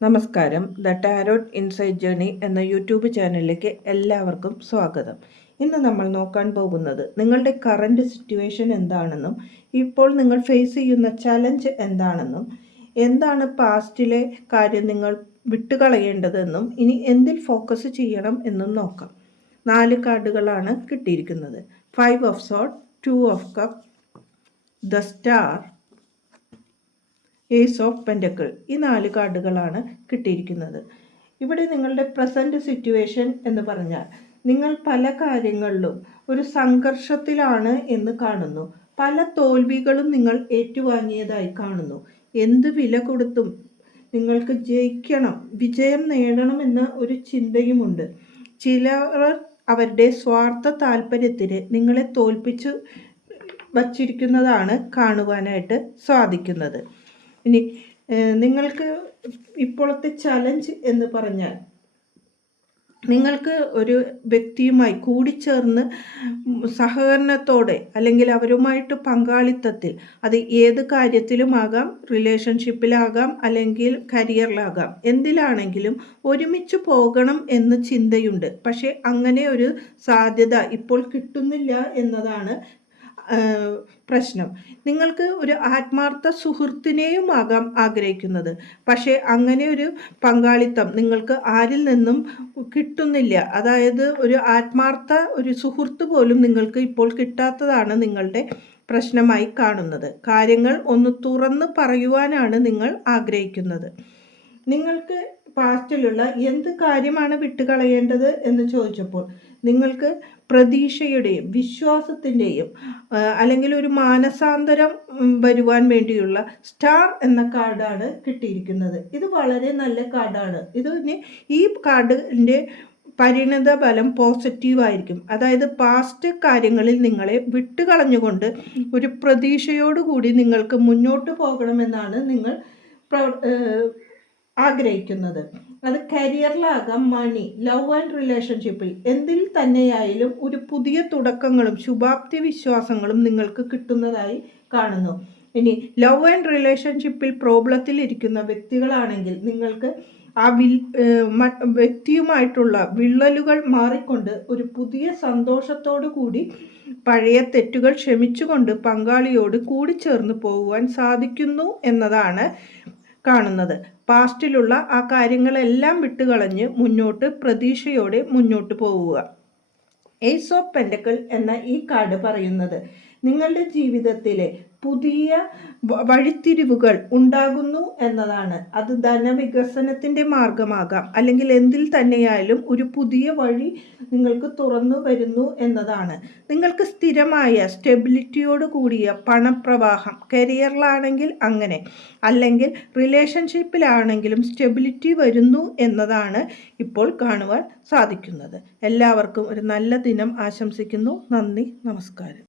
നമസ്കാരം. The tarot insight journey എന്ന YouTube ചാനലിലേക്ക് എല്ലാവർക്കും സ്വാഗതം. ഇന്ന് നമ്മൾ നോക്കാൻ പോകുന്നത് നിങ്ങളുടെ കറന്റ് സിറ്റുവേഷൻ എന്താണെന്നും ഇപ്പോൾ നിങ്ങൾ ഫേസ് ചെയ്യുന്ന ചലഞ്ച് എന്താണെന്നും എന്താണ് പാസ്റ്റിലെ കാര്യം നിങ്ങൾ വിട്ടുകളയേണ്ടതെന്നും ഇനി എന്തിൽ ഫോക്കസ് ചെയ്യണം എന്നും നോക്കാം. നാല് കാർഡുകളാണ് കിട്ടിയിരിക്കുന്നത്. Five of sword two of cup the star ace of pentacle ഈ നാല് കാർഡുകളാണ് കിട്ടിയിരിക്കുന്നത്. ഇവിടെ നിങ്ങളുടെ പ്രസന്റ് സിറ്റുവേഷൻ എന്ന് പറഞ്ഞാൽ നിങ്ങൾ പല കാര്യങ്ങളിലും ഒരു സംഘർഷത്തിലാണ് എന്ന് കാണുന്നു. പല തോൽവികളും നിങ്ങൾ ഏറ്റുവാങ്ങിയതായി കാണുന്നു. എന്ത് വില കൊടുത്തും നിങ്ങൾക്ക് ജയിക്കണം വിജയം നേടണം ഒരു ചിന്തയുമുണ്ട്. ചിലർ അവരുടെ സ്വാർത്ഥ താല്പര്യത്തിന് നിങ്ങളെ തോൽപ്പിച്ച് വച്ചിരിക്കുന്നതാണ് കാണുവാനായിട്ട് സാധിക്കുന്നത്. ഇനി നിങ്ങൾക്ക് ഇപ്പോഴത്തെ ചലഞ്ച് എന്ന് പറഞ്ഞാൽ നിങ്ങൾക്ക് ഒരു വ്യക്തിയുമായി കൂടിച്ചേർന്ന് സഹകരണത്തോടെ അല്ലെങ്കിൽ അവരുമായിട്ട് പങ്കാളിത്തത്തിൽ അത് ഏത് കാര്യത്തിലുമാകാം റിലേഷൻഷിപ്പിലാകാം അല്ലെങ്കിൽ കരിയറിലാകാം എന്തിലാണെങ്കിലും ഒരുമിച്ച് പോകണം എന്ന ചിന്തയുണ്ട്. പക്ഷേ അങ്ങനെ ഒരു സാധ്യത ഇപ്പോൾ കിട്ടുന്നില്ല എന്നതാണ് പ്രശ്നം. നിങ്ങൾക്ക് ഒരു ആത്മാർത്ഥ സുഹൃത്തിനെയും ആകാം ആഗ്രഹിക്കുന്നത്. പക്ഷേ അങ്ങനെ ഒരു പങ്കാളിത്തം നിങ്ങൾക്ക് ആരിൽ നിന്നും കിട്ടുന്നില്ല. അതായത് ഒരു ആത്മാർത്ഥ ഒരു സുഹൃത്ത് പോലും നിങ്ങൾക്ക് ഇപ്പോൾ കിട്ടാത്തതാണ് നിങ്ങളുടെ പ്രശ്നമായി കാണുന്നത്. കാര്യങ്ങൾ ഒന്ന് തുറന്ന് പറയുവാനാണ് നിങ്ങൾ ആഗ്രഹിക്കുന്നത്. നിങ്ങൾക്ക് പാസ്റ്റിലുള്ള എന്ത് കാര്യമാണ് വിട്ടുകളയേണ്ടത് എന്ന് ചോദിച്ചപ്പോൾ നിങ്ങൾക്ക് പ്രതീക്ഷയുടെയും വിശ്വാസത്തിന്റെയും അല്ലെങ്കിൽ ഒരു മാനസാന്തരം വരുവാൻ വേണ്ടിയുള്ള സ്റ്റാർ എന്ന കാർഡാണ് കിട്ടിയിരിക്കുന്നത്. ഇത് വളരെ നല്ല കാർഡാണ്. ഇത് ഈ കാർഡിന്റെ പരിണിത ഫലം പോസിറ്റീവായിരിക്കും അതായത് പാസ്റ്റ് കാര്യങ്ങളിൽ നിങ്ങളെ വിട്ടുകളഞ്ഞുകൊണ്ട് ഒരു പ്രതീക്ഷയോടുകൂടി നിങ്ങൾക്ക് മുന്നോട്ട് പോകണമെന്നാണ് നിങ്ങൾ ആഗ്രഹിക്കുന്നത്. അത് കരിയറിലാകാം മണി. ലവ് ആൻഡ് റിലേഷൻഷിപ്പിൽ എന്തിൽ തന്നെയായാലും ഒരു പുതിയ തുടക്കങ്ങളും ശുഭാപ്തി വിശ്വാസങ്ങളും നിങ്ങൾക്ക് കിട്ടുന്നതായി കാണുന്നു. ഇനി ലവ് ആൻഡ് റിലേഷൻഷിപ്പിൽ പ്രോബ്ലത്തിൽ ഇരിക്കുന്ന വ്യക്തികളാണെങ്കിൽ നിങ്ങൾക്ക് ആ വിൽ വ്യക്തിയുമായിട്ടുള്ള വിള്ളലുകൾ മാറിക്കൊണ്ട് ഒരു പുതിയ സന്തോഷത്തോടു കൂടി പഴയ തെറ്റുകൾ ക്ഷമിച്ചുകൊണ്ട് പങ്കാളിയോട് കൂടിച്ചേർന്ന് പോകുവാൻ സാധിക്കുന്നു എന്നതാണ് കാണുന്നത്. പാസ്റ്റിലുള്ള ആ കാര്യങ്ങളെല്ലാം വിട്ടുകളഞ്ഞ് മുന്നോട്ട് പ്രതീക്ഷയോടെ മുന്നോട്ട് പോവുക. എയ്സ് ഓഫ് പെൻഡക്കിൾ എന്ന ഈ കാർഡ് പറയുന്നത് നിങ്ങളുടെ ജീവിതത്തിലെ പുതിയ വഴിത്തിരിവുകൾ ഉണ്ടാകുന്നു എന്നതാണ്. അത് ധനവികസനത്തിന്റെ മാർഗമാകാം. അല്ലെങ്കിൽ എന്തിൽ തന്നെയായാലും ഒരു പുതിയ വഴി നിങ്ങൾക്ക് തുറന്നു വരുന്നു എന്നതാണ്. നിങ്ങൾക്ക് സ്ഥിരമായ സ്റ്റെബിലിറ്റിയോട് കൂടിയ പണപ്രവാഹം കരിയറിലാണെങ്കിൽ അങ്ങനെ. അല്ലെങ്കിൽ റിലേഷൻഷിപ്പിലാണെങ്കിലും സ്റ്റെബിലിറ്റി വരുന്നു എന്നതാണ് ഇപ്പോൾ കാണുവാൻ സാധിക്കുന്നത്. എല്ലാവർക്കും ഒരു നല്ല ദിനം ആശംസിക്കുന്നു. നന്ദി നമസ്കാരം.